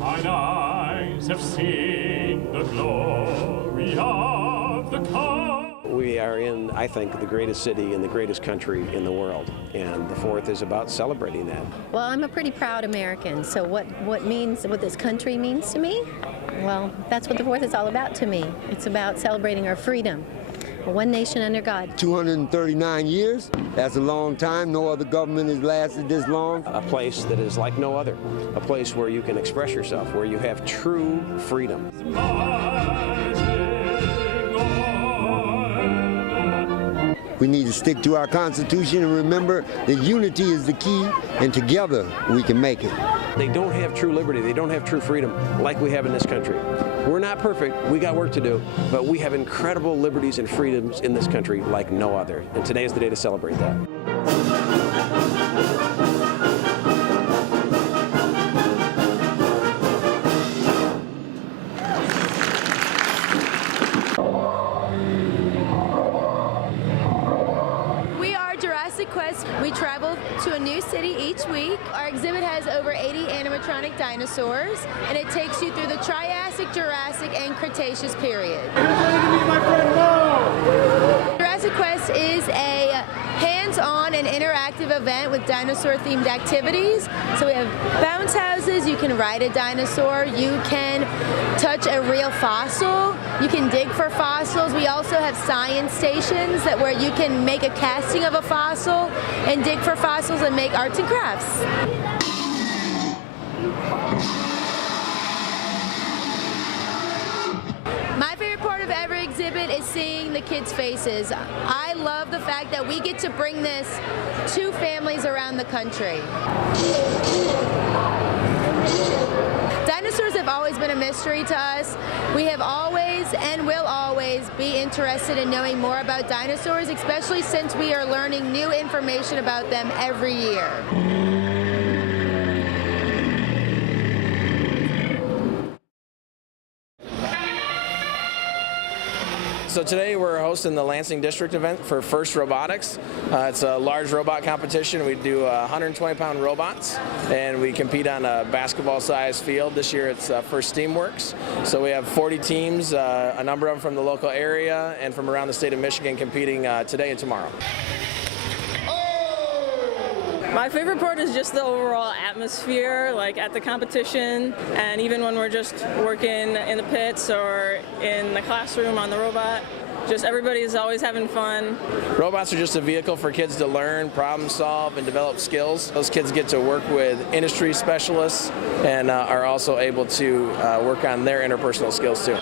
Mine eyes have seen the glory of the Con. We are in, I think, the greatest city in the greatest country in the world, and the 4th is about celebrating that. Well, I'm a pretty proud American, so what this country means to me? Well, that's what the 4th is all about to me. It's about celebrating our freedom. One nation under God. 239 years, that's a long time. No other government has lasted this long. A place that is like no other. A place where you can express yourself, where you have true freedom. We need to stick to our Constitution and remember that unity is the key, and together we can make it. They don't have true liberty, they don't have true freedom like we have in this country. We're not perfect, we got work to do, but we have incredible liberties and freedoms in this country like no other. And today is the day to celebrate that. We travel to a new city each week. Our exhibit has over 80 animatronic dinosaurs, and it takes you through the Triassic, Jurassic, and Cretaceous period. Jurassic Quest is a hands-on and interactive event with dinosaur-themed activities. So we have bounce houses, you can ride a dinosaur, you can touch a real fossil, you can dig for fossils. We also have science stations where you can make a casting of a fossil and dig for fossils and make arts and crafts. My favorite part of every exhibit is seeing the kids' faces. I love the fact that we get to bring this to families around the country. Dinosaurs have always been a mystery to us. We have always and will always be interested in knowing more about dinosaurs, especially since we are learning new information about them every year. So today we're hosting the Lansing District event for First Robotics. It's a large robot competition. We do 120-pound robots, and we compete on a basketball-sized field. This year it's First Steamworks. So we have 40 teams, a number of them from the local area and from around the state of Michigan competing today and tomorrow. My favorite part is just the overall atmosphere, like at the competition, and even when we're just working in the pits or in the classroom on the robot. Just everybody's always having fun. Robots are just a vehicle for kids to learn, problem solve, and develop skills. Those kids get to work with industry specialists and are also able to work on their interpersonal skills too.